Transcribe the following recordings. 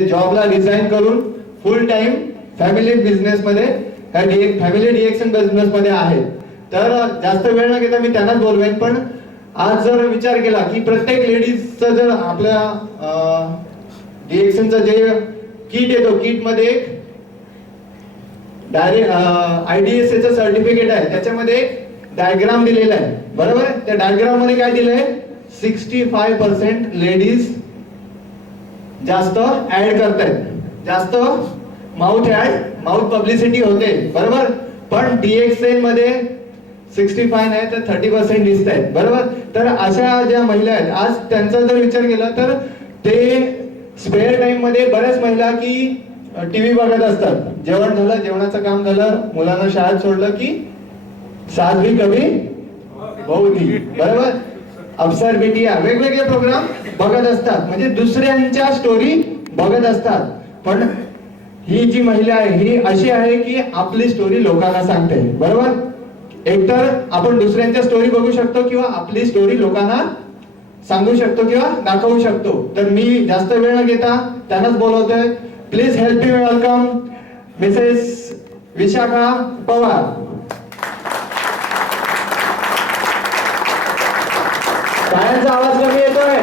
जॉबला रिझाईन करून फुल time family business मध्ये फॅमिली डिएक्शन बिझनेस मध्ये आहे. तर जास्त वेळ न घेता मी त्यांनाच बोलवेन. पण आज जर विचार केला की प्रत्येक लेडीजचं जर आपल्या डिएक्शनचं जे किट येतो, किट मध्ये डायरेक्ट IDSA सर्टिफिकेट आहे, त्याच्यामध्ये डायग्राम दिलेला आहे, बरोबर आहे. त्या डायग्राम मध्ये काय दिलंय, 65% लेडीज जास्त ऍड करतायत, जास्त माउथ पब्लिसिटी होते, बरोबर. पण DXN मध्ये 65 नाही तर 30% दिसत आहेत, बरोबर. तर अशा ज्या महिला आहेत, आज त्यांचा जर विचार केला तर ते स्पेअर टाइम मध्ये बऱ्याच महिला की टीव्ही बघत असतात. जेवण झालं, जेवणाचं काम झालं, मुलांना शाळेत सोडलं की सास भी कभी बहू थी, बरोबर. अफसर बेटिया वेगवेगळे प्रोग्राम बघत असतात, म्हणजे दुसऱ्यांच्या स्टोरी बघत असतात. पण ही जी महिला आहे ही अशी आहे की आपली स्टोरी लोकांना सांगते, बरोबर. एकतर आपण दुसऱ्यांच्या स्टोरी बघू शकतो किंवा आपली स्टोरी लोकांना सांगू शकतो किंवा दाखवू शकतो. तर मी जास्त वेळ न घेता त्यांनाच बोलवतोय. Please help me welcome Mrs Vishakha Pawar. टाळ्यांचा आवाज कमी येतोय.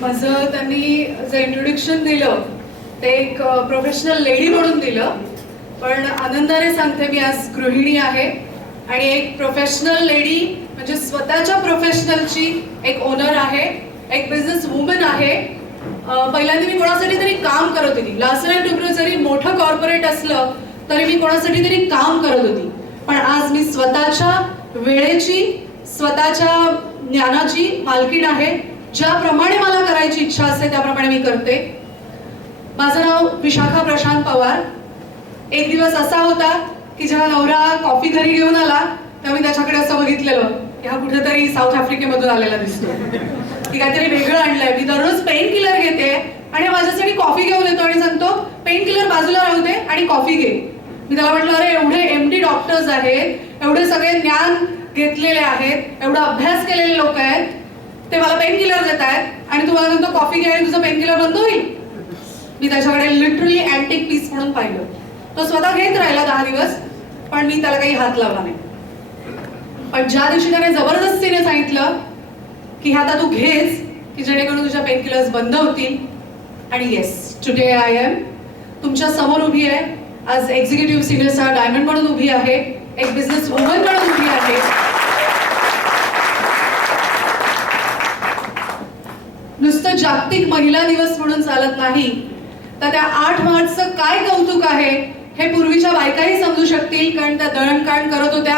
माझं त्यांनी जे इंट्रोडक्शन दिलं ते एक प्रोफेशनल लेडी म्हणून दिलं, पण आनंदाने सांगते मी आज गृहिणी आहे आणि एक प्रोफेशनल लेडी म्हणजे स्वतःच्या प्रोफेशनलची एक ओनर आहे, एक बिझनेस वुमन आहे. पहिल्यांदा मी कोणासाठी तरी काम करत होती. लास्ट अँड टुब्रो जरी मोठं कॉर्पोरेट असलं तरी मी कोणासाठी तरी काम करत होती. पण आज मी स्वतःच्या वेळेची, स्वतःच्या ज्ञानाची मालकीण आहे. ज्याप्रमाणे मला करायची इच्छा असते त्याप्रमाणे मी करते. माझं नाव विशाखा प्रशांत पवार. एक दिवस असा होता की जेव्हा नवरा कॉफी घरी घेऊन आला तेव्हा मी त्याच्याकडे असं बघितलेलं की हा कुठेतरी साऊथ आफ्रिकेमधून आलेला दिसतो, की काहीतरी वेगळं आणलंय. मी दररोज पेन किलर घेते आणि माझ्यासाठी कॉफी घेऊन येतो आणि सांगतो पेन किलर बाजूला राहू दे आणि कॉफी घे. मी त्याला म्हटलं अरे एवढे MD डॉक्टर्स आहेत, एवढे सगळे ज्ञान घेतलेले आहेत, एवढा अभ्यास केलेले लोक आहेत, ते मला पेन किलर देत आहेत आणि तुम्हाला म्हणतो कॉफी घ्या आणि तुझं पेन किलर बंद होईल. मी त्याच्याकडे लिटरली अँटिक पीस म्हणून पाहिलं. तो स्वतः घेत राहिला 10 दिवस, पण मी त्याला काही हात लावला नाही. पण ज्या दिवशी त्याने जबरदस्तीने सांगितलं की आता तू घेच की जेणेकरून तुझ्या पेन किलर्स बंद होतील, आणि येस, टुडे आय एम तुमच्या समोर उभी आहे. आज एक्झिक्युटिव्ह सिनियर स्टार डायमंड म्हणून उभी आहे, एक बिझनेस वुमन म्हणून उभी आहे. नुसतं जागतिक महिला दिवस म्हणून चालत नाही, तर त्या 8 मार्चचं काय कौतुक आहे हे पूर्वीच्या बायकाही समजू शकतील. कारण त्या दळणकाण करत होत्या,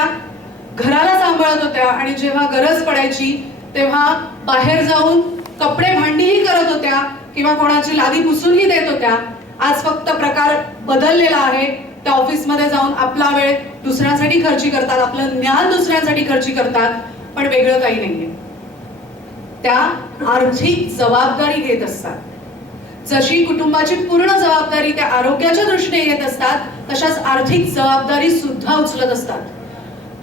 घराला सांभाळत होत्या आणि जेव्हा गरज पडायची तेव्हा बाहेर जाऊन कपडे भांडीही करत होत्या किंवा कोणाची लादी पुसूनही देत होत्या. आज फक्त प्रकार बदललेला आहे. त्या ऑफिसमध्ये जाऊन आपला वेळ दुसऱ्यांसाठी खर्ची करतात, आपलं ज्ञान दुसऱ्यांसाठी खर्ची करतात, पण वेगळं काही नाहीये. त्या आर्थिक जबाबदारी घेत असतात. जशी कुटुंबाची पूर्ण जबाबदारी त्या आरोग्याच्या दृष्टीने घेत असतात, तशाच आर्थिक जबाबदारी सुद्धा उचलत असतात.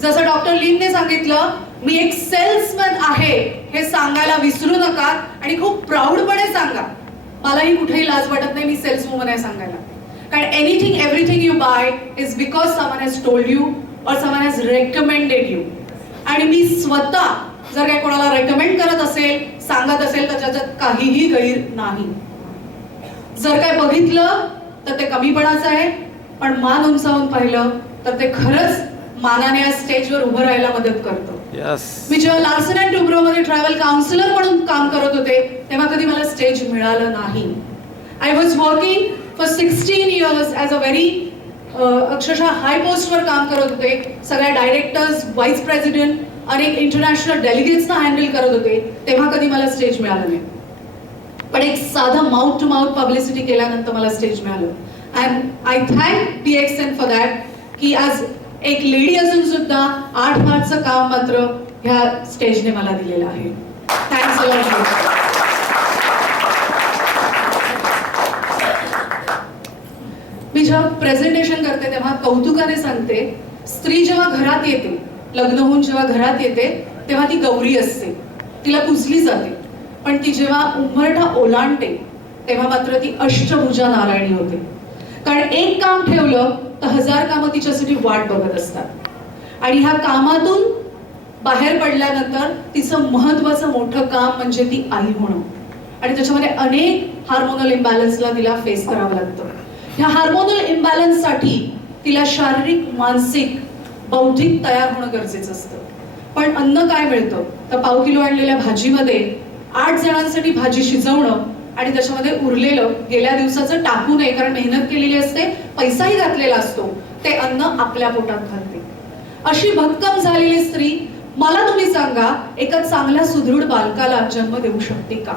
जसं डॉक्टर लिनने सांगितलं, मी एक सेल्समॅन आहे हे सांगायला विसरू नका आणि खूप प्राऊडपणे सांगा. मलाही कुठेही लाज वाटत नाही मी सेल्स वुमन आहे सांगायला. कारण anything everything you buy is because someone has told you or someone has recommended you. आणि मी स्वतः जर काही कोणाला रेकमेंड करत असेल, सांगत असेल तर त्याच्यात काहीही गैर नाही. जर काय बघितलं तर ते कमीपणाचं आहे, पण मान उंचावून पाहिलं तर ते खरंच मानाने आज स्टेजवर उभं राहायला मदत करतो. Yes. मी जेव्हा लार्सन अँड टुब्रो मध्ये ट्रॅव्हल काउन्सिलर म्हणून काम करत होते तेव्हा कधी मला स्टेज मिळालं नाही. I was working for 16 years as a very अक्षरशः हाय पोस्टवर काम करत होते. सगळ्या डायरेक्टर्स, व्हाईस प्रेसिडेंट, अनेक इंटरनॅशनल डेलिगेट्सना हँडल करत होते. तेव्हा कधी मला स्टेज मिळालं नाही. पण एक साधं माउथ टू माउथ पब्लिसिटी केल्यानंतर मला स्टेज मिळालं. And I thank DXN for that की आज एक लेडी असून सुद्धा 8 मार्चचं काम मात्र ह्या स्टेजने मला दिलेलं आहे. Thanks a lot. मी जेव्हा प्रेझेंटेशन करते तेव्हा कौतुकाने सांगते, स्त्री जेव्हा घरात येते, लग्न होऊन जेव्हा घरात येते तेव्हा ती गौरी असते, तिला पुजली जाते. पण ती जेव्हा उंबरठा ओलांडते तेव्हा मात्र ती अष्टभुजा नारायणी होते. कारण एक काम ठेवलं तर 1000 कामं तिच्यासाठी वाट बघत असतात. आणि ह्या कामातून बाहेर पडल्यानंतर तिचं महत्वाचं मोठं काम म्हणजे ती आई होणं. आणि त्याच्यामध्ये अनेक हार्मोनल इम्बॅलन्सला तिला फेस करावं लागतं. ह्या हार्मोनल इम्बॅलन्ससाठी तिला शारीरिक, मानसिक, बौद्धिक तयार होणं गरजेचं असतं. पण अन्न काय मिळतं तर पाव किलो आणलेल्या भाजीमध्ये 8 जणांसाठी भाजी शिजवणं आणि त्याच्यामध्ये उरलेलं गेल्या दिवसाचं टाकू नये, कारण मेहनत केलेली असते, पैसाही घातलेला असतो, ते अन्न आपल्या पोटात घालते. अशी भक्कम झालेली स्त्री मला तुम्ही सांगा एका चांगल्या सुदृढ बालकाला जन्म देऊ शकते का?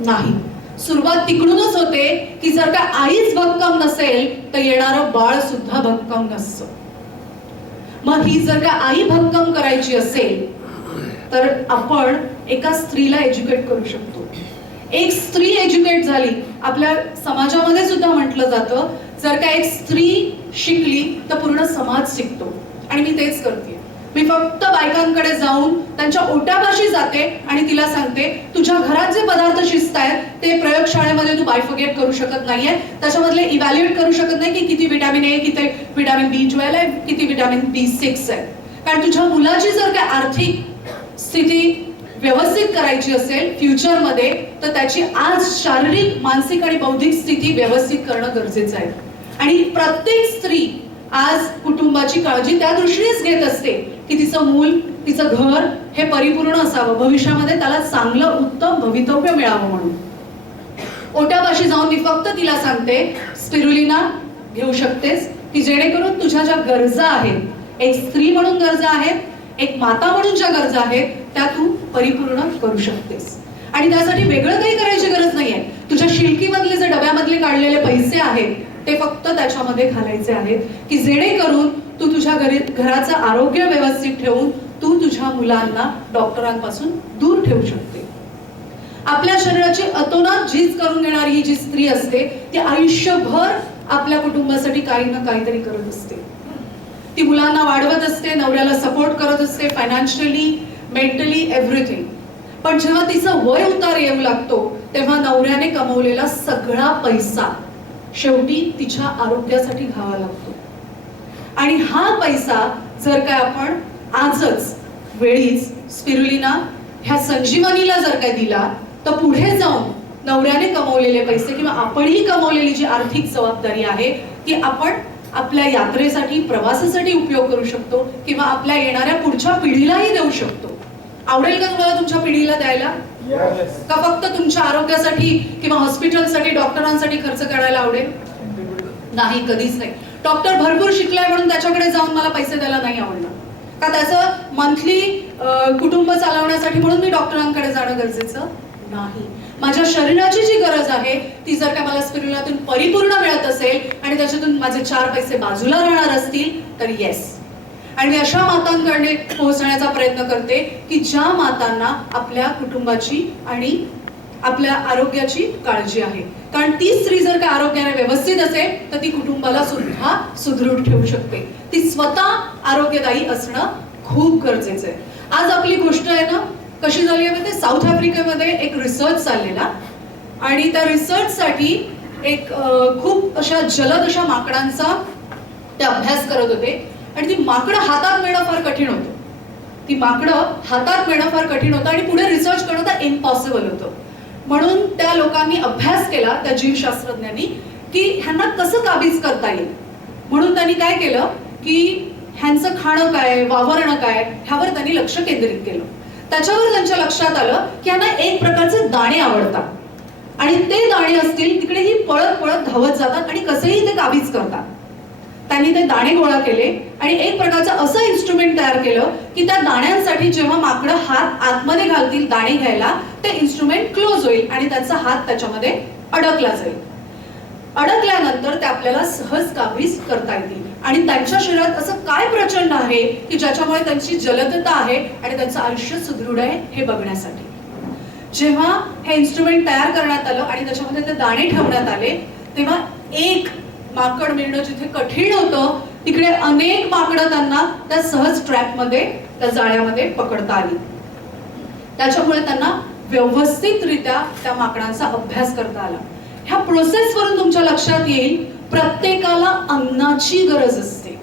नाही. सुरुवात तिकडूनच होते की जर का आईच भक्कम नसेल तर येणारं बाळ सुद्धा भक्कम नसतं. मग ही जर का आई भक्कम करायची असेल तर आपण एका स्त्रीला एज्युकेट करू शकतो. एक स्त्री एज्युकेट झाली, आपल्या समाजामध्ये सुद्धा म्हटलं जातं जर का एक स्त्री शिकली तर पूर्ण समाज शिकतो. आणि मी तेच करते. मी फक्त बायकांकडे जाऊन त्यांच्या ओट्यापाशी जाते आणि तिला सांगते तुझ्या घरात जे पदार्थ शिजतायत ते प्रयोगशाळेमध्ये तू बायफगेट करू शकत नाहीये, त्याच्यामधले इव्हॅल्युएट करू शकत नाही की किती विटॅमिन ए, किती विटॅमिन B12 आहे, किती विटॅमिन B6 आहे. कारण तुझ्या मुलाची जर का आर्थिक स्थिती व्यवस्थित करायची असेल फ्युचरमध्ये तर त्याची आज शारीरिक, मानसिक आणि बौद्धिक स्थिती व्यवस्थित करणं गरजेचं आहे. आणि प्रत्येक स्त्री आज कुटुंबाची काळजी त्या दृष्टीनेच घेत असते की तिचं मूल, तिचं घर हे परिपूर्ण असावं, भविष्यामध्ये त्याला चांगलं उत्तम भवितव्य मिळावं म्हणून. ओट्यापाशी जाऊन मी फक्त तिला सांगते स्पिरुलिना घेऊ शकतेस की जेणेकरून तुझ्या ज्या गरजा आहेत, एक स्त्री म्हणून गरजा आहेत, एक माता म्हणून ज्या गरजा आहेत त्या तू परिपूर्ण करू शकतेस. आणि त्यासाठी वेगळं काही करायची गरज नाहीये. तुझ्या शिलकीमधले जे डब्यामधले काढलेले पैसे आहेत ते फक्त त्याच्यामध्ये घालायचे आहेत की जेणेकरून तू तुझ्या घराचं आरोग्य व्यवस्थित ठेवून तू तुझ्या मुलांना डॉक्टरांपासून दूर ठेवू शकते. आपल्या शरीराची अतोनात झीज करून घेणारी ही जी स्त्री असते ती आयुष्यभर आपल्या कुटुंबासाठी काही ना काहीतरी करत असते. ती मुलांना वाढवत असते, नवऱ्याला सपोर्ट करत असते, फायनान्शियली, मेंटली, एव्हरीथिंग. पण जेव्हा तिचं वय उतार येऊ लागतो तेव्हा नवऱ्याने कमवलेला सगळा पैसा शेवटी तिच्या आरोग्यासाठी घावा लागतो. आणि हा पैसा जर काय आपण आजच वेळीच स्पिरुलिना ह्या संजीवनीला जर काय दिला तर पुढे जाऊन नवऱ्याने कमवलेले पैसे किंवा आपणही कमवलेली जी आर्थिक जबाबदारी आहे ती आपण आपल्या यात्रेसाठी, प्रवासासाठी उपयोग करू शकतो किंवा आपल्या येणाऱ्या पुढच्या पिढीलाही देऊ शकतो. आवडेल का तुम्हाला तुमच्या पिढीला द्यायला? का फक्त तुमच्या आरोग्यासाठी किंवा हॉस्पिटलसाठी, डॉक्टरांसाठी खर्च करायला आवडेल? नाही, कधीच नाही. डॉक्टर भरपूर शिकलाय म्हणून त्याच्याकडे जाऊन मला पैसे द्यायला नाही आवडणार. का त्याचं मंथली कुटुंब चालवण्यासाठी म्हणून मी डॉक्टरांकडे जाणं गरजेचं नाही. माझ्या शरीराची जी गरज आहे ती जर का मला स्पिरुलिनातून परिपूर्ण मिळत असेल आणि त्याच्यातून माझे 4 पैसे बाजूला राहणार असतील तर येस. आणि मी अशा मातांकडे पोहोचण्याचा प्रयत्न करते की ज्या मातांना आपल्या कुटुंबाची आणि आपल्या आरोग्याची काळजी आहे. कारण ती स्त्री जर का आरोग्याने व्यवस्थित असेल तर ती कुटुंबाला सुद्धा सुदृढ ठेवू शकते. ती स्वतः आरोग्यदायी असणं खूप गरजेचं आहे. आज आपली गोष्ट आहे ना कशी झाली आहे म्हणजे साऊथ आफ्रिकेमध्ये एक रिसर्च चाललेला आणि त्या रिसर्चसाठी एक खूप अशा जलद अशा माकडांचा ते अभ्यास करत होते. आणि ती माकडं हातात मिळणं फार कठीण होतं. ती माकडं हातात मिळणं फार कठीण होतं आणि पुढे रिसर्च करणं तर इम्पॉसिबल होतं. म्हणून त्या लोकांनी अभ्यास केला, त्या जीवशास्त्रज्ञांनी, की ह्यांना कसं काबीज करता येईल. म्हणून त्यांनी काय केलं की ह्यांचं खाणं काय, वावरणं काय, ह्यावर त्यांनी लक्ष केंद्रित केलं. त्याच्यावर त्यांच्या लक्षात आलं की यांना एक प्रकारचे दाणे आवडतात आणि ते दाणे असतील तिकडे ही पळत पळत धावत जातात आणि कसेही ते काबीज करतात. त्यांनी ते दाणे गोळा केले आणि एक प्रकारचं असं इन्स्ट्रुमेंट तयार केलं की त्या दाण्यांसाठी जेव्हा माकडं हात आतमध्ये घालतील दाणे घ्यायला, ते इन्स्ट्रुमेंट क्लोज होईल आणि त्यांचा हात त्याच्यामध्ये अडकला जाईल. अडकल्यानंतर ते आपल्याला सहज काबीज करता येतील. आणि त्यांच्या शरीरात असं काय प्रचंड आहे की ज्याच्यामुळे त्यांची जलदता आहे आणि त्यांचं आयुष्य सुदृढ आहे हे बघण्यासाठी. जेव्हा हे इन्स्ट्रुमेंट तयार करण्यात आलं आणि त्याच्यामध्ये ते दाणे ठेवण्यात आले, तेव्हा एक माकड मिळणं जिथे कठीण होतं तिकडे अनेक माकडं त्यांना त्या सहज ट्रॅपमध्ये, त्या जाळ्यामध्ये पकडता आली. त्याच्यामुळे त्यांना व्यवस्थितरित्या त्या माकडांचा अभ्यास करता आला. ह्या प्रोसेस वरून तुमच्या लक्षात येईल प्रत्येकाला अन्नाची गरज असते.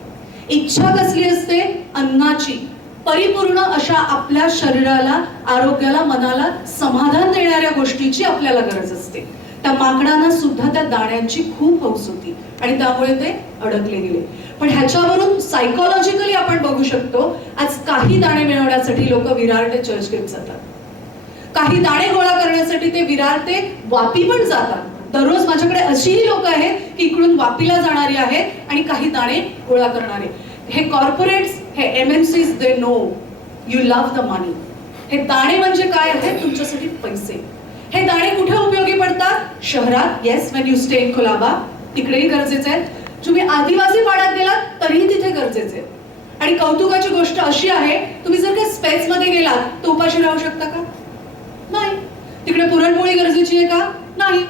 इच्छा कसली असते? अन्नाची. परिपूर्ण अशा आपल्या शरीराला, आरोग्याला, मनाला समाधान देणाऱ्या गोष्टीची आपल्याला गरज असते. त्या माकडांना सुद्धा त्या दाण्यांची खूप हौस होती आणि त्यामुळे ते अडकले गेले. पण ह्याच्यावरून सायकोलॉजिकली आपण बघू शकतो, आज काही दाणे मिळवण्यासाठी लोक विरार ते चर्चगेट जातात. काही दाणे गोळा करण्यासाठी ते विरार ते वापी पण जातात. दररोज माझ्याकडे अशीही लोक आहेत की इकडून वापीला जाणारी आहेत आणि काही दाणे गोळा करणारे. हे कॉर्पोरेट्स, हे MNCs, they know you love the money. हे दाणे म्हणजे काय आहेत? तुमच्यासाठी पैसे. हे दाणे कुठे उपयोगी पडतात? शहरात, yes, when you stay in Colaba, तिकडेही गरजेचे आहेत. तुम्ही आदिवासी पाड्यात गेलात तरीही तिथे गरजेचे आहेत. आणि कौतुकाची गोष्ट अशी आहे, तुम्ही जर का स्पेस मध्ये गेलात तर उपाशी राहू शकता का? नाही. तिकडे पुरणपोळी गरजेची आहे का? नाही.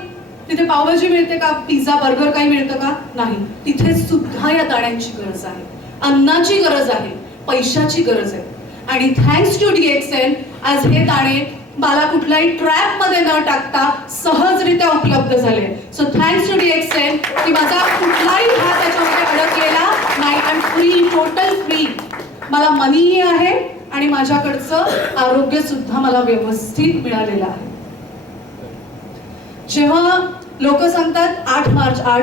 तिथे पावभाजी मिळते का? पिझ्झा, बर्गर काही मिळतं का? नाही. तिथे सुद्धा या दाण्यांची गरज आहे, अन्नाची गरज आहे, पैशाची गरज आहे. आणि थँक्स टू DXN आज हे दाणे मला कुठल्याही ट्रॅप मध्ये न टाकता सहजरित्या उपलब्ध झाले. सो थँक्स टू DXN की माझा कुठलाही हात त्याच्यामध्ये अडकलेला नाही. आणि फ्री, टोटल फ्री. मला मनीही आहे आणि माझ्याकडचं आरोग्य सुद्धा मला व्यवस्थित मिळालेलं आहे. जेव्हा लोक सांगतात 8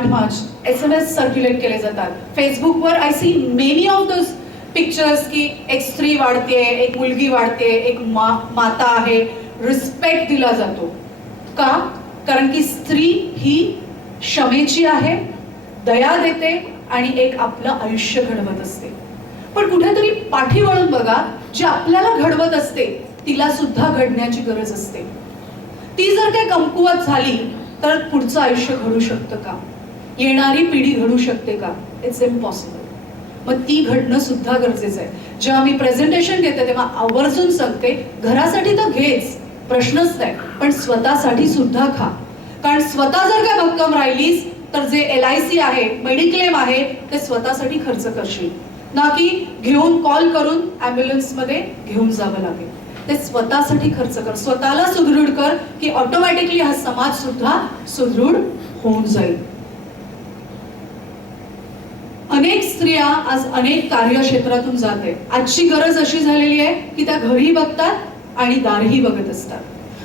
मार्च SMS सर्क्युलेट केले जातात फेसबुकवर, I see many of those pictures की एक स्त्री वाढते, एक मुलगी वाढते, एक माता आहे, रिस्पेक्ट दिला जातो. का? कारण की स्त्री ही क्षमेची आहे, दया देते आणि एक आपलं आयुष्य घडवत असते. पण कुठेतरी पाठी वळून बघा, जी आपल्याला घडवत असते तिला सुद्धा घडण्याची गरज असते. ती जर काही कमकुवत झाली तर पुढचं आयुष्य घडू शकतं का? येणारी पिढी घडू शकते का? It's impossible. मग ती घडणं सुद्धा गरजेचं आहे. जेव्हा मी प्रेझेंटेशन घेते तेव्हा आवर्जून सांगते, घरासाठी तर घेच, प्रश्नच नाही, पण स्वतःसाठी सुद्धा खा. कारण स्वतः जर काय भक्कम राहिलीस तर जे LIC आहे, मेडिक्लेम आहे, ते स्वतःसाठी खर्च करशील, ना की घेऊन कॉल करून ॲम्ब्युलन्स मध्ये घेऊन जावं लागेल. ते स्वतःसाठी खर्च कर, स्वतःला सुदृढ कर, की ऑटोमॅटिकली हा समाज सुद्धा सुदृढ होऊन जाईल. अनेक स्त्रिया आज अनेक कार्यक्षेत्रातून जाते. आजची गरज अशी झालेली आहे की त्या घरी बघतात आणि दारही बघत असतात.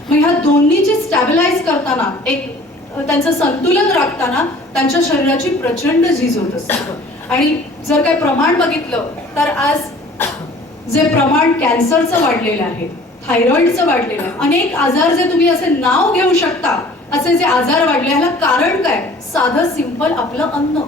मग ह्या दोन्हीची स्टॅबिलाइज करताना, एक त्यांचं संतुलन राखताना त्यांच्या शरीराची प्रचंड झीज होत असते. आणि जर काय प्रमाण बघितलं तर आज जे प्रमाण कॅन्सरचं वाढलेलं आहे, थायरॉइडचं वाढलेलं आहे, अनेक आजार जे तुम्ही असे नाव घेऊ शकता असे जे आजार वाढले, ह्याला कारण काय? साधं सिंपल आपलं अन्न.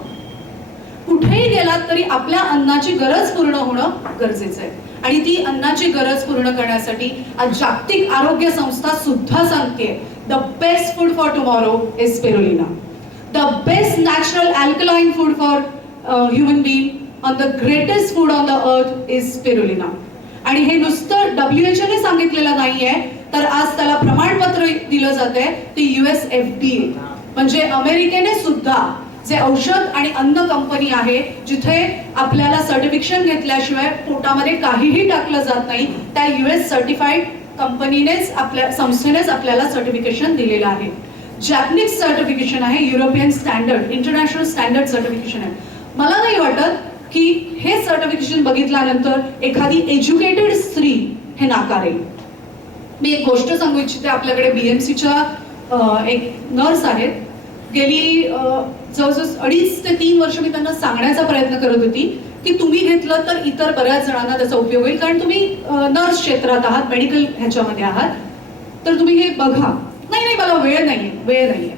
कुठेही गेलात तरी आपल्या अन्नाची गरज पूर्ण होणं गरजेचं आहे. आणि ती अन्नाची गरज पूर्ण करण्यासाठी आज जागतिक आरोग्य संस्था सुद्धा सांगते, the best food for tomorrow is spirulina. The best natural alkaline food for human being on the greatest food on the earth is spirulina. आणि हे नुसतं WHO ने सांगितलेलं नाहीये, तर आज त्याला प्रमाणपत्र दिलं जातंय, ते USFDA म्हणजे अमेरिकेने सुद्धा, जे औषध आणि अन्न कंपनी आहे, जिथे आपल्याला सर्टिफिकेशन घेतल्याशिवाय पोटामध्ये काहीही टाकलं जात नाही, त्या US सर्टिफाईड कंपनीनेच, आपल्या संस्थेनेच आपल्याला सर्टिफिकेशन दिलेलं आहे. जॅपनीज सर्टिफिकेशन आहे, European standard, international standard certification आहे. मला नाही वाटत की हे सर्टिफिकेशन बघितल्यानंतर एखादी एज्युकेटेड स्त्री हे नाकारेल. मी एक गोष्ट सांगू इच्छिते. आपल्याकडे BMCच्या एक नर्स आहेत, गेली जवळजवळ 2.5 ते 3 वर्ष मी त्यांना सांगण्याचा प्रयत्न करत होती की तुम्ही घेतलं तर इतर बऱ्याच जणांना त्याचा उपयोग होईल, कारण तुम्ही नर्स क्षेत्रात आहात, मेडिकल ह्याच्यामध्ये आहात, तर तुम्ही हे बघा. नाही मला वेळ नाहीये.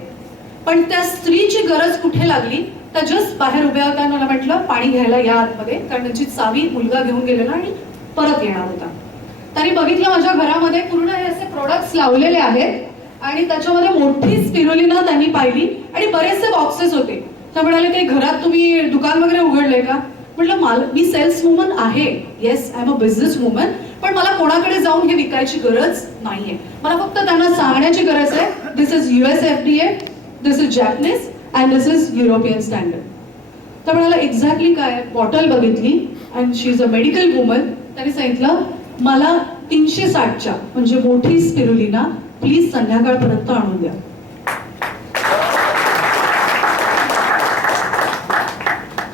पण त्या स्त्रीची गरज कुठे लागली, त्या जस्ट बाहेर उभ्या होत्या. मला म्हटलं पाणी घ्यायला या आतमध्ये, कारण त्यांची चावी मुलगा घेऊन गेलेला आणि परत येणार होता. त्यांनी बघितलं माझ्या घरामध्ये पूर्ण हे असे प्रोडक्ट्स लावलेले आहेत आणि त्याच्यामध्ये मोठी स्पिरुलिना त्यांनी पाहिली आणि बरेचसे बॉक्सेस होते. त्या म्हणाले ते घरात तुम्ही दुकान वगैरे उघडलंय का? म्हटलं मी सेल्स वुमन आहे, yes I am a business woman, पण मला कोणाकडे जाऊन हे विकायची गरज नाहीये. मला फक्त त्यांना सांगण्याची गरज आहे, this is US FDA, this is Japanese and this is European standard. तर म्हणाला एक्झॅक्टली काय? बॉटल बघितली and she is a medical woman. त्यांनी सांगितलं मला 360च्या म्हणजे मोठी स्पिरुलिना प्लीज संध्याकाळपर्यंत आणून द्या.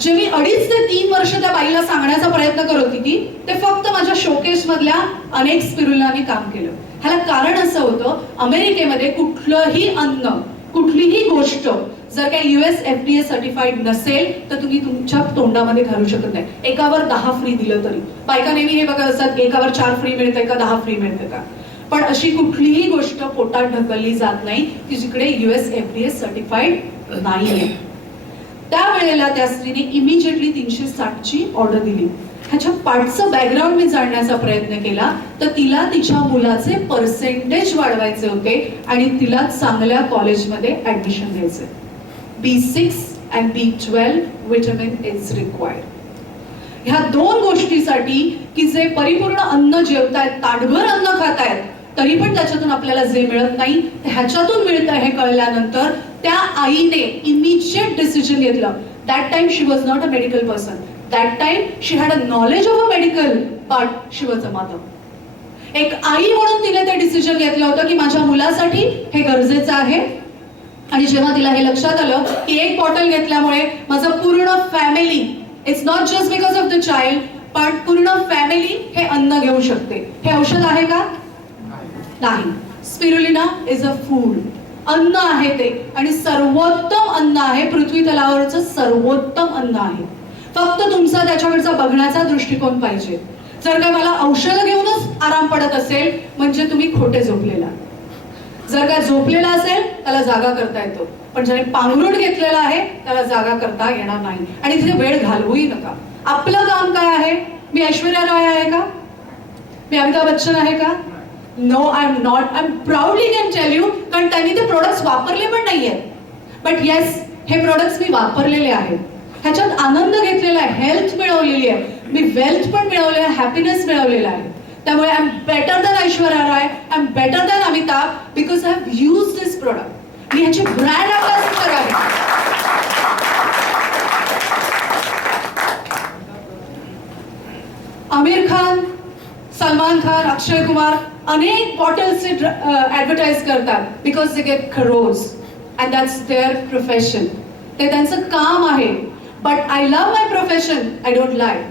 जे मी 2.5 ते 3 वर्ष त्या बाईला सांगण्याचा प्रयत्न करत होती ते फक्त माझ्या शोकेस मधल्या अनेक स्पिरुलिनाने काम केलं. ह्याला कारण असं होतं, अमेरिकेमध्ये कुठलंही अन्न, कुठलीही गोष्ट जर काही US FDA सर्टिफाईड नसेल तर तुम्ही तुमच्या तोंडामध्ये घालू शकत नाही. एकावर 10 फ्री दिलं तरी. बायका नेहमी हे बघत असतात एकावर 4 फ्री मिळते का 10 फ्री मिळते का, पण अशी कुठलीही गोष्ट पोटात ढकलली जात नाही की जिकडे US FDA सर्टिफाईड नाहीये. त्यावेळेला त्या स्त्रीने इमिजिएटली 360ची ऑर्डर दिली. ह्याच्या पाठचं बॅकग्राऊंड मी जाणण्याचा प्रयत्न केला तर तिला तिच्या मुलाचे पर्सेंटेज वाढवायचे होते आणि तिला चांगल्या कॉलेजमध्ये ऍडमिशन घ्यायचे. B6 and B12 vitamin is required. ह्या 2 गोष्टीसाठी की जे परिपूर्ण अन्न जेवतायत, ताटभर अन्न खातायत, तरी पण त्याच्यातून आपल्याला जे मिळत नाही ह्याच्यातून मिळतं हे कळल्यानंतर त्या आईने इमिजिएट डिसिजन घेतलं. That time she was not a medical person, that time she had a knowledge of a medical, but she was a mother. एक आई म्हणून तिने ते डिसिजन घेतलं होतं की माझ्या मुलासाठी हे गरजेचं आहे. आणि जेव्हा तिला हे लक्षात आलं की एक बॉटल घेतल्यामुळे माझं पूर्ण family, it's not just because of the child, पण पूर्ण फॅमिली हे अन्न घेऊ शकते. हे औषध आहे का? नाही. स्पिरुलिना इज अ फूड, अन्न आहे ते, आणि सर्वोत्तम अन्न आहे, पृथ्वी तलावरचं सर्वोत्तम अन्न आहे. फक्त तुमचा त्याच्याकडचा बघण्याचा दृष्टिकोन पाहिजे. जर का मला औषध घेऊनच आराम पडत असेल म्हणजे तुम्ही खोटे झोपलेला. जर का झोपलेला असेल त्याला जागा करता येतो, पण ज्याने पांघरूण घेतलेला आहे त्याला जागा करता येणार नाही. आणि तिथे वेळ घालवूही नका. आपलं काम काय आहे? मी ऐश्वर्या राय आहे का? मी अमिताभ बच्चन आहे का? No, I am not. I am proudly can tell you, कारण त्यांनी ते प्रोडक्ट्स वापरले पण नाहीयेत, बट येस हे प्रोडक्ट्स मी वापरलेले आहेत. ह्याच्यात आनंद घेतलेला आहे, हेल्थ मिळवलेली आहे, मी वेल्थ पण मिळवलेला आहे, हॅपीनेस मिळवलेला आहे. त्यामुळे I am better than Aishwarya Rai, I am better than Amitabh, because I have used this product. मी ह्याची ब्रँड अँबॅसेडर आहे. आमिर खान, सलमान खान, अक्षय कुमार अनेक बॉटल्सचे ऍडव्हर्टाईज करतात because they get crores and that's their profession. ते त्यांचं काम आहे. But I love my profession, I don't lie.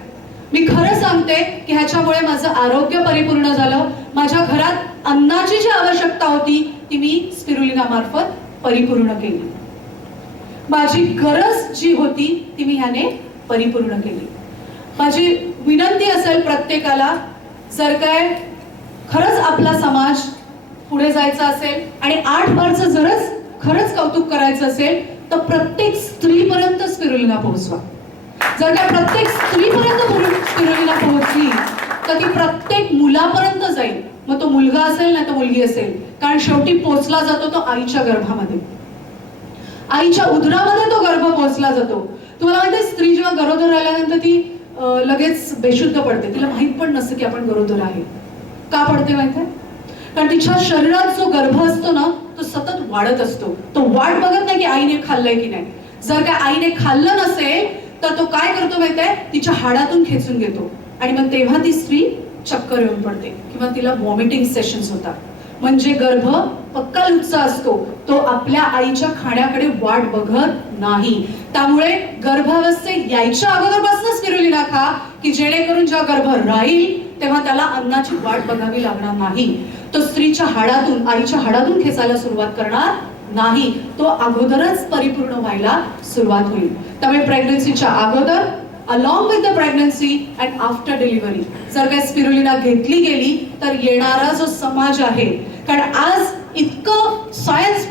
मी खरं सांगते की ह्याच्यामुळे माझं आरोग्य परिपूर्ण झालं. माझ्या घरात अन्नाची जी आवश्यकता होती ती मी स्पिरुलिना मार्फत परिपूर्ण केली. माझी गरज जी होती ती मी ह्याने परिपूर्ण केली. माझी विनंती असेल प्रत्येकाला, जर काय खरंच आपला समाज पुढे जायचा असेल आणि 8 बारचं जरच खरंच कौतुक करायचं असेल तर प्रत्येक स्त्रीपर्यंत स्पिरुलिना पोहोचवा. जर का प्रत्येक स्त्रीपर्यंत स्पिरुलिना पोहोचली तर ती प्रत्येक मुलापर्यंत जाईल. मग तो मुलगा असेल ना तो मुलगी असेल, कारण शेवटी पोचला जातो तो आईच्या गर्भामध्ये, आईच्या उदरामध्ये तो गर्भ पोहोचला जातो. तुम्हाला माहिती आहे स्त्री जेव्हा गरोदर राहिल्यानंतर ती लगेच बेशुद्ध पडते. तिला माहित पण नसतं की आपण गरोदर आहे. का पडते माहिती आहे? कारण तिच्या शरीरात जो गर्भ असतो ना तो सतत वाढत असतो. तो वाट बघत नाही की आईने खाल्लंय की नाही. जर काय आईने खाल्लं नसेल तर तो काय करतो माहिती आहे? तिच्या हाडातून खेचून घेतो आणि मग तेव्हा ती स्त्री चक्कर येऊन पडते किंवा तिला वॉमिटिंग सेशन्स होतात. म्हणजे गर्भ पक्का लुच्चा असतो, तो आपल्या आईच्या खाण्याकडे वाट बघत नाही. त्यामुळे गर्भावस्थेत यायच्या अगोदरपासून स्पिरुलिना खा की जेणेकरून जेव्हा गर्भ राहील तेव्हा त्याला अन्नाची वाट बघावी लागणार नाही. तो स्त्रीच्या हाडातून, आईच्या हाडातून खेचायला सुरुवात करणार नाही, तो अगोदरच परिपूर्ण व्हायला सुरुवात होईल. त्यामुळे प्रेग्नन्सीच्या अगोदर, along with the pregnancy and after delivery जर काय स्पिरुलिना घेतली गेली तर येणारा जो समाज आहे, कारण आज इतकं सायन्स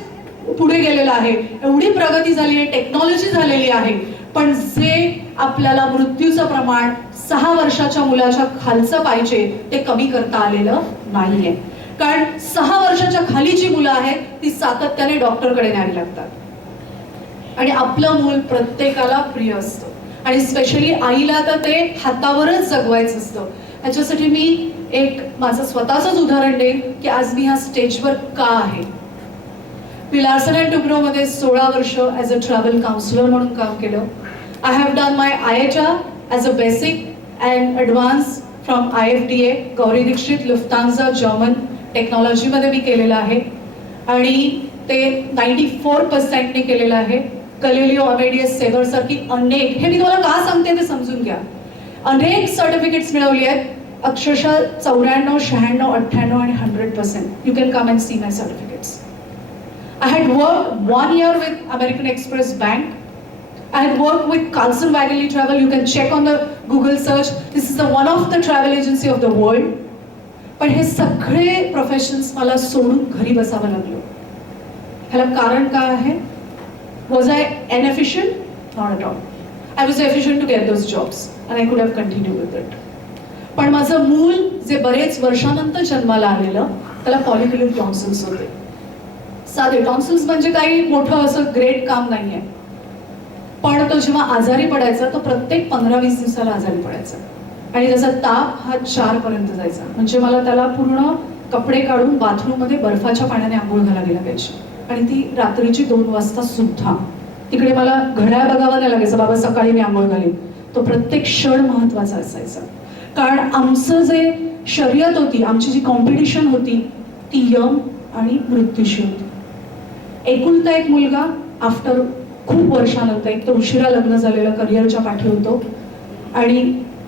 पुढे गेलेलं आहे, एवढी प्रगती झाली आहे, टेक्नॉलॉजी झालेली आहे, पण जे आपल्याला मृत्यूचं प्रमाण 6 वर्षाच्या मुलाच्या खालचं पाहिजे ते कमी करता आलेलं नाहीये. कारण 6 वर्षाच्या खाली जी मुलं आहेत ती सातत्याने डॉक्टरकडे न्यावी लागतात आणि आपलं मूल प्रत्येकाला प्रिय असतं आणि स्पेशली आईला तर ते हातावरच जगवायचं असतं. त्याच्यासाठी मी एक माझं स्वतःच उदाहरण देईन की आज मी ह्या स्टेजवर का आहे. मी लार्सन अँड टुब्रो मध्ये 16 वर्ष ॲज अ ट्रॅव्हल काउन्सिलर म्हणून काम केलं. I have done my IHR as a basic and advance from IFDA Gauri Dikshit Lufthansa German टेक्नॉलॉजीमध्ये मी केलेलं आहे आणि ते 94% ने केलेलं आहे. गलिलिओ अमेडियस सेवर सारखी अनेक, हे मी तुम्हाला का सांगते ते समजून घ्या, अनेक सर्टिफिकेट्स मिळवली आहेत. अक्षरशः 94, 96, 98 आणि 100%. You can come and see my certificates. I had worked 1 year with American Express Bank. I had worked with Carlson Wagonly Travel. You can check on the Google search. This is one of the travel agency of the world. पण हे सगळे professions मला सोडून घरी बसावं लागलं. ह्याला कारण काय आहे? Was I inefficient? Not at all. I was efficient to get those jobs and I could have continued with it. पण माझं मूल जे बरेच वर्षानंतर जन्माला आलेलं त्याला पॉलिक्युलर टॉन्सिल्स होते. साधे टॉन्सिल्स म्हणजे काही मोठं असं ग्रेट काम नाहीये, पण तो जेव्हा आजारी पडायचा तो प्रत्येक 15-20 दिवसाला आजारी पडायचा आणि त्याचा ताप हा 4 पर्यंत जायचा. म्हणजे मला त्याला पूर्ण कपडे काढून बाथरूम मध्ये बर्फाच्या पाण्याने आंघोळ घालावी लागायची आणि ती रात्रीची 2 वाजता सुद्धा. तिकडे मला घड्याळ बघावं नाही लागायचं, बाबा सकाळी मी आंघोळ घालीन. तो प्रत्येक क्षण महत्वाचा असायचा, कारण आमचं जे शर्यत होती, आमची जी कॉम्पिटिशन होती ती यम आणि मृत्यूशी होती. एकुलता एक मुलगा, आफ्टर खूप वर्षानंतर, एक तर उशिरा लग्न झालेलं, करिअरच्या पाठी होतो आणि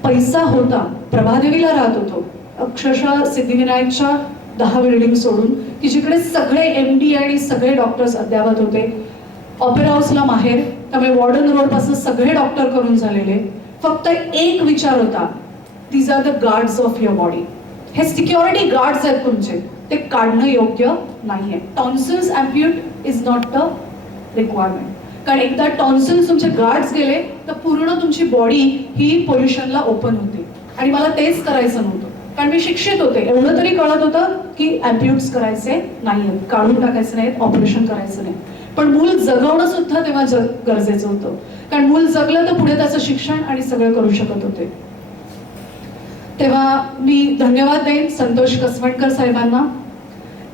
पैसा होता, प्रभादेवीला राहत होतो, अक्षरशः सिद्धिविनायकच्या 10 बिल्डिंग सोडून, की जिकडे सगळे MD आणि सगळे डॉक्टर्स अद्यावत होते. ऑपेरा हाऊसला माहेर, त्यामुळे वॉर्डन रोड पासून सगळे डॉक्टर करून झालेले. फक्त एक विचार होता, these are the guards of your body. हे सिक्युरिटी गार्ड्स आहेत तुमचे, ते काढणं योग्य नाहीये. Tonsils amputate is not the requirement. कारण एकदा टॉन्सिल्स तुमचे गार्ड्स गेले तर पूर्ण तुमची बॉडी ही पोल्युशनला ओपन होते आणि मला तेच करायचं नव्हतं. कारण मी शिक्षित होते, एवढं तरी कळत होतं की अँप्युट्स करायचे नाहीयेत, काढून टाकायचे नाहीत, ऑपरेशन करायचं नाही. पण मूल जगवणं सुद्धा तेव्हा गरजेचं होतं, कारण मूल जगलं तर पुढे त्याचं शिक्षण आणि सगळं करू शकत होते. तेव्हा मी धन्यवाद देईन संतोष कसवणकर साहेबांना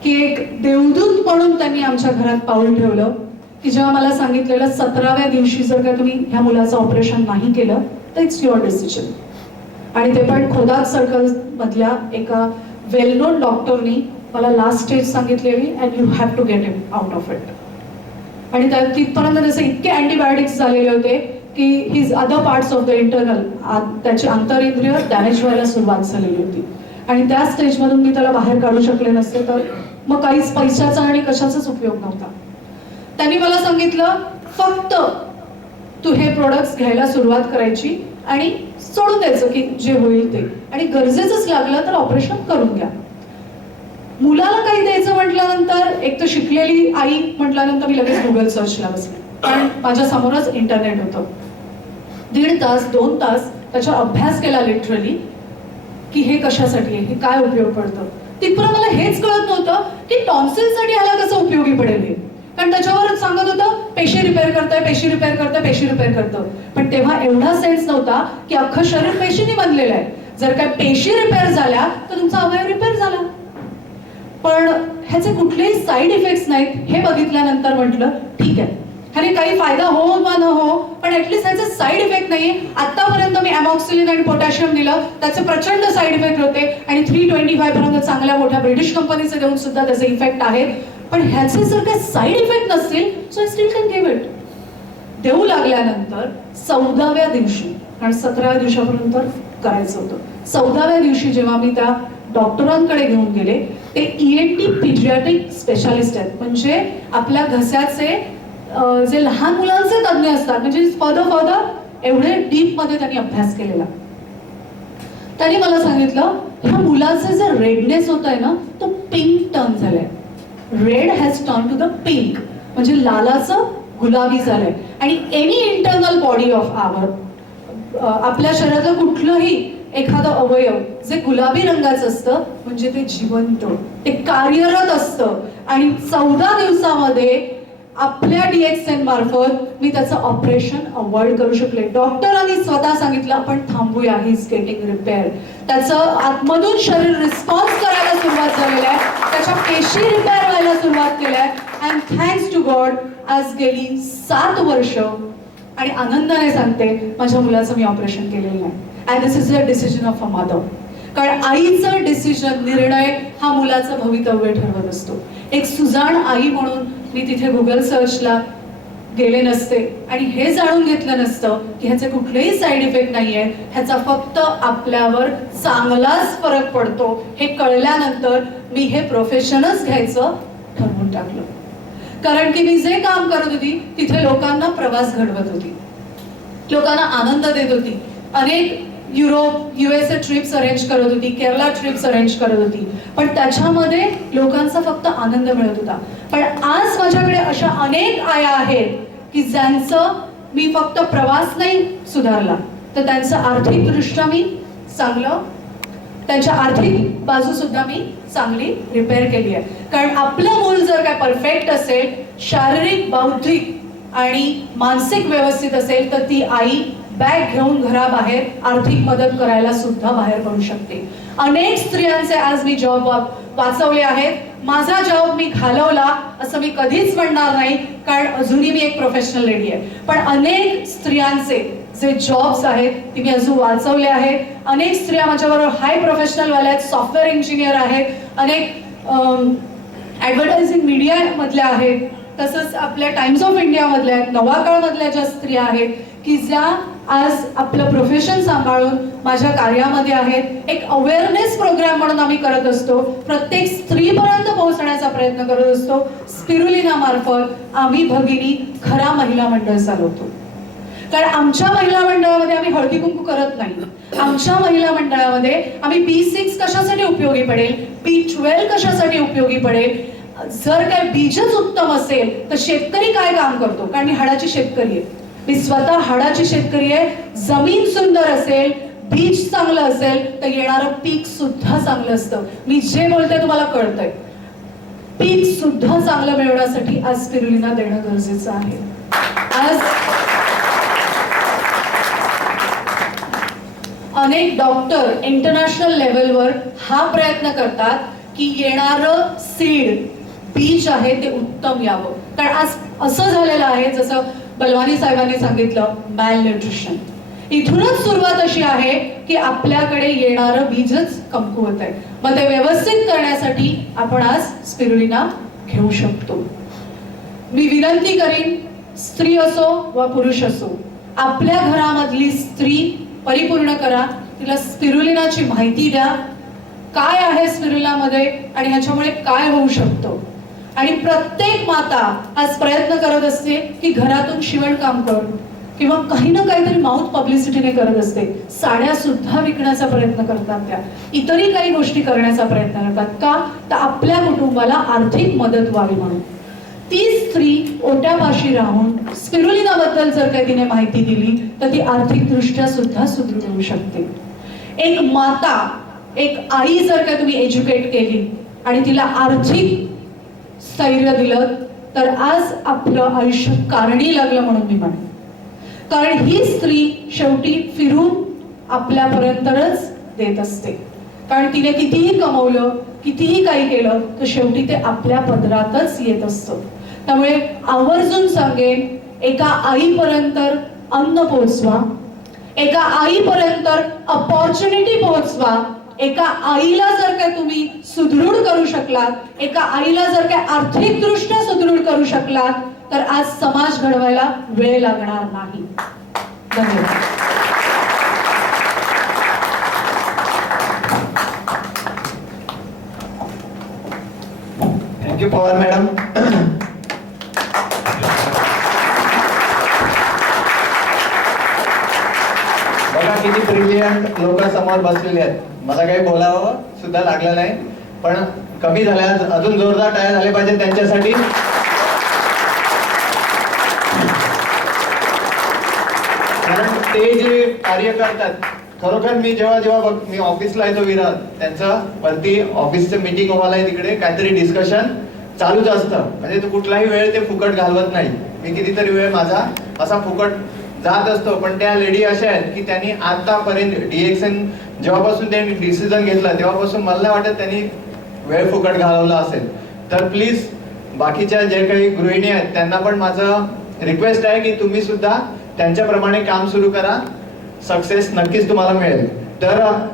की एक देवदूत म्हणून त्यांनी आमच्या घरात पाऊल ठेवलं, की जेव्हा मला सांगितलेलं 17व्या दिवशी जर का तुम्ही ह्या मुलाचं ऑपरेशन नाही केलं तर इट्स युअर डिसिजन. आणि ते पण खोदात सर्कल मधल्या एका वेल नोन डॉक्टरनी मला लास्ट स्टेज सांगितलेली, and you have to get him out of it. आणि त्या तिथपर्यंत त्याचे इतके अँटीबायोटिक्स झालेले होते की his other parts of the internal, त्याची आंतरिंद्रिय डॅमेज व्हायला सुरुवात झालेली होती. आणि त्या स्टेजमधून मी त्याला बाहेर काढू शकले नसते तर मग काहीच पैशाचा आणि कशाचाच उपयोग नव्हता. त्यांनी मला सांगितलं, फक्त तू हे प्रोडक्ट्स घ्यायला सुरुवात करायची आणि सोडून द्यायचं की जे होईल ते, आणि गरजेचंच लागलं तर ऑपरेशन करून घ्या. मुलाला काही द्यायचं म्हटल्यानंतर, एक तर शिकलेली आई म्हटल्यानंतर मी लगेच गुगल सर्चला बसले, कारण माझ्या समोरच इंटरनेट होतं. 1.5 तास 2 तास त्याच्यावर अभ्यास केला लिटरली, की हे कशासाठी आहे, हे काय उपयोग पडतं. तिथपर्यंत मला हेच कळत नव्हतं की टॉन्सिलसाठी ह्याला कसं उपयोगी पडेल हे, कारण त्याच्यावर सांगत होतं पेशी रिपेअर करतंय, पेशी रिपेअर करतंय, पेशी रिपेअर करतं. पण तेव्हा एवढा सेन्स नव्हता की अख्खं शरीर पेशीने बनलेलं आहे, जर काय पेशी रिपेअर झाल्या तर तुमचा अवयव रिपेअर झाला. पण ह्याचे कुठलेही साईड इफेक्ट्स नाहीत हे बघितल्यानंतर म्हटलं ठीक आहे, ह्याने काही फायदा हो वा न हो, पण ऍटलीस्ट ह्याचे साईड इफेक्ट नाहीये. आतापर्यंत मी अमॉक्सिलिन आणि पोटॅशियम दिलं, त्याचे प्रचंड साईड इफेक्ट होते आणि 325 पर्यंत चांगल्या मोठ्या ब्रिटिश कंपनीचे देऊन सुद्धा त्याचे इफेक्ट आहेत. पण ह्याचे जर काही साईड इफेक्ट नसतील so I still can give it. देऊ लागल्यानंतर 14व्या दिवशी, कारण 17व्या दिवसापर्यंत करायचं होतं, 14व्या दिवशी जेव्हा मी त्या डॉक्टरांकडे घेऊन गेले ते ENT पिडियाट्रिक स्पेशालिस्ट आहेत. म्हणजे आपल्या घशाचे जे लहान मुलांचे तज्ञ असतात, म्हणजे फर्दर एवढे डीप मध्ये त्यांनी अभ्यास केलेला. त्यांनी मला सांगितलं ह्या मुलाचं जे रेडनेस होत आहे ना तो पिंक टर्न झालाय. Red has turn to the pink, म्हणजे लालाचं गुलाबी झालंय. आणि एनी इंटरनल बॉडी ऑफ आपल्या शरीरातलं कुठलंही एखादं अवयव जे गुलाबी रंगाचं असतं म्हणजे ते जिवंत, ते कार्यरत असतं. आणि 14 दिवसामध्ये आपल्या DXN मार्फत मी त्याचं ऑपरेशन अवॉइड करू शकले. डॉक्टरांनी स्वतः सांगितलं आपण थांबूया, ही इज गेटिंग रिपेअर. त्याचं आतमधून शरीर रिस्पॉन्स करायला सुरुवात झालेलं आहे, त्याच्या पेशी रिपेअर व्हायला सुरुवात केल्या आहे. अँड थँक्स टू गॉड आज गेली 7 वर्ष आणि आनंदाने सांगते माझ्या मुलाचं मी ऑपरेशन केलेलं नाही. And this is a decision of a mother. कारण आईचं डिसिजन, निर्णय हा मुलाचं भवितव्य ठरवत असतो. एक सुजाण आई म्हणून मी तिथे गुगल सर्चला गेले नसते आणि हे जाणून घेतलं नसतं की ह्याचे कुठलेही साईड इफेक्ट नाहीये, ह्याचा फक्त आपल्यावर चांगलाच फरक पडतो हे कळल्यानंतर मी हे प्रोफेशनच घ्यायचं ठरवून टाकलं. कारण की मी जे काम करत होती तिथे लोकांना प्रवास घडवत होती, लोकांना आनंद देत होती. अनेक युरोप USA ट्रिप्स अरेंज करत होती, केरला ट्रिप्स अरेंज करत होती. पण त्याच्यामध्ये लोकांचा फक्त आनंद मिळत होता. पण आज माझ्याकडे अशा अनेक आया आहेत की ज्यांचं मी फक्त प्रवास नाही सुधारला तर त्यांचं आर्थिकदृष्ट्या मी चांगलं, त्यांच्या आर्थिक बाजू सुद्धा मी चांगली रिपेअर केली आहे. कारण आपलं मूल जर काय परफेक्ट असेल, शारीरिक, बौद्धिक आणि मानसिक व्यवस्थित असेल तर ती आई बॅग घेऊन घराबाहेर आर्थिक मदत करायला सुद्धा बाहेर पडू शकते. अनेक स्त्रियांचे आज मी जॉब वाचवले आहेत. माझा जॉब मी घालवला असं मी कधीच म्हणणार नाही, कारण अजूनही मी एक प्रोफेशनल लेडी आहे. पण अनेक स्त्रियांचे जे जॉब्स आहेत ते मी अजून वाचवले आहेत. अनेक स्त्रिया माझ्याबरोबर हाय प्रोफेशनल वाल्या आहेत, सॉफ्टवेअर इंजिनियर आहेत, अनेक ॲडव्हर्टायझिंग मीडिया मधल्या आहेत, तसंच आपल्या टाइम्स ऑफ इंडिया मधल्या आहेत, नवाकाळ मधल्या ज्या स्त्रिया आहेत की ज्या आज आपलं प्रोफेशन सांभाळून माझ्या कार्यामध्ये आहेत. एक अवेअरनेस प्रोग्राम म्हणून आम्ही करत असतो, प्रत्येक स्त्रीपर्यंत पोहोचण्याचा प्रयत्न करत असतो. स्पिरुलिना मार्फत आम्ही भगिनी खरा महिला मंडळ चालवतो. कारण आमच्या महिला मंडळामध्ये आम्ही हळदी कुंकू करत नाही. आमच्या महिला मंडळामध्ये आम्ही B6 कशासाठी उपयोगी पडेल, B12 कशासाठी उपयोगी पडेल, जर काय बीजच उत्तम असेल तर शेतकरी काय काम करतो. कारण मी हाडाची शेतकरी आहे, मी स्वतः हाडाची शेतकरी आहे. जमीन सुंदर असेल, बीज चांगलं असेल तर येणारं पीक सुद्धा चांगलं असतं. मी जे बोलते तुम्हाला कळतंय. पीक सुद्धा चांगलं मिळवण्यासाठी आज स्पिरुलिना देणं गरजेचं आहे. आज अनेक डॉक्टर इंटरनॅशनल लेवलवर हा प्रयत्न करतात की येणारं सीड, बीज आहे ते उत्तम यावं. कारण आज असं झालेलं आहे, जसं बलवानी साहेबांनी सांगितलं, मॅल न्यूट्रिशन. इथूनच सुरुवात अशी आहे की आपल्याकडे येणारं बीजच कमकुवत आहे. मग ते व्यवस्थित करण्यासाठी आपण आज स्पिरुलिना घेऊ शकतो. मी विनंती करीन, स्त्री असो वा पुरुष असो, आपल्या घरामधली स्त्री परिपूर्ण करा, तिला स्पिरुलिनाची माहिती द्या, काय आहे स्पिरुलिनामध्ये आणि ह्याच्यामुळे काय होऊ शकतं. आणि प्रत्येक माता आज प्रयत्न करत असते की घरातून शिवणकाम कर किंवा काही ना काहीतरी माउथ पब्लिसिटीने करत असते. साड्या सुद्धा विकण्याचा प्रयत्न करतात, त्या इतरही काही गोष्टी करण्याचा प्रयत्न करतात. का तर आपल्या कुटुंबाला आर्थिक मदत व्हावी म्हणून. ती स्त्री ओट्यापाशी राहून स्पिरुलिनाबद्दल जर काही तिने माहिती दिली तर ती आर्थिकदृष्ट्या सुद्धा सुदृढ होऊ शकते. एक माता, एक आई जर का तुम्ही एज्युकेट केली आणि तिला आर्थिक स्थैर्य दिलं तर आज आपलं आयुष्य कारणी लागलं म्हणून मी म्हणेन. कारण ही स्त्री शेवटी फिरून आपल्यापर्यंतच देत असते. कारण तिने कितीही कमवलं, कितीही काही केलं तर शेवटी ते आपल्या पदरातच येत असतं. त्यामुळे आवर्जून सांगेन, एका आईपर्यंत अन्न पोहोचवा, एका आईपर्यंत अपॉर्च्युनिटी पोहोचवा. एका आईला जर काय तुम्ही सुदृढ करू शकलात, एका आईला जर काय आर्थिकदृष्ट्या सुदृढ करू शकलात तर आज समाज घडवायला वेळ लागणार नाही. धन्यवाद. Thank you Pawar madam. बघा किती ब्रिलियंट लोक समोर बसलेले आहेत. मला काही बोलावं सुद्धा लागलं नाही, पण कमी झाल्या, अजून जोरदार टाळ्या झाले पाहिजे त्यांच्यासाठी. कारण ते जे कार्य करतात, खरोखर मी जेव्हा मी ऑफिसला येतो विरार, त्यांचं वरती ऑफिसचं मीटिंग हॉल आहे, तिकडे काहीतरी डिस्कशन चालूच असतं. म्हणजे तो कुठलाही वेळ ते फुकट घालवत नाही. मी कितीतरी वेळ माझा असा फुकट जात असतो, पण त्या लेडी अशा आहेत की त्यांनी आतापर्यंत DXN जेव्हापासून त्यांनी डिसिजन घेतला तेव्हापासून मला नाही वाटत त्यांनी वेळ फुकट घालवला असेल. तर प्लीज बाकीच्या जे काही गृहिणी आहेत त्यांना पण माझं रिक्वेस्ट आहे की तुम्ही सुद्धा त्यांच्याप्रमाणे काम सुरू करा. सक्सेस नक्कीच तुम्हाला मिळेल. तर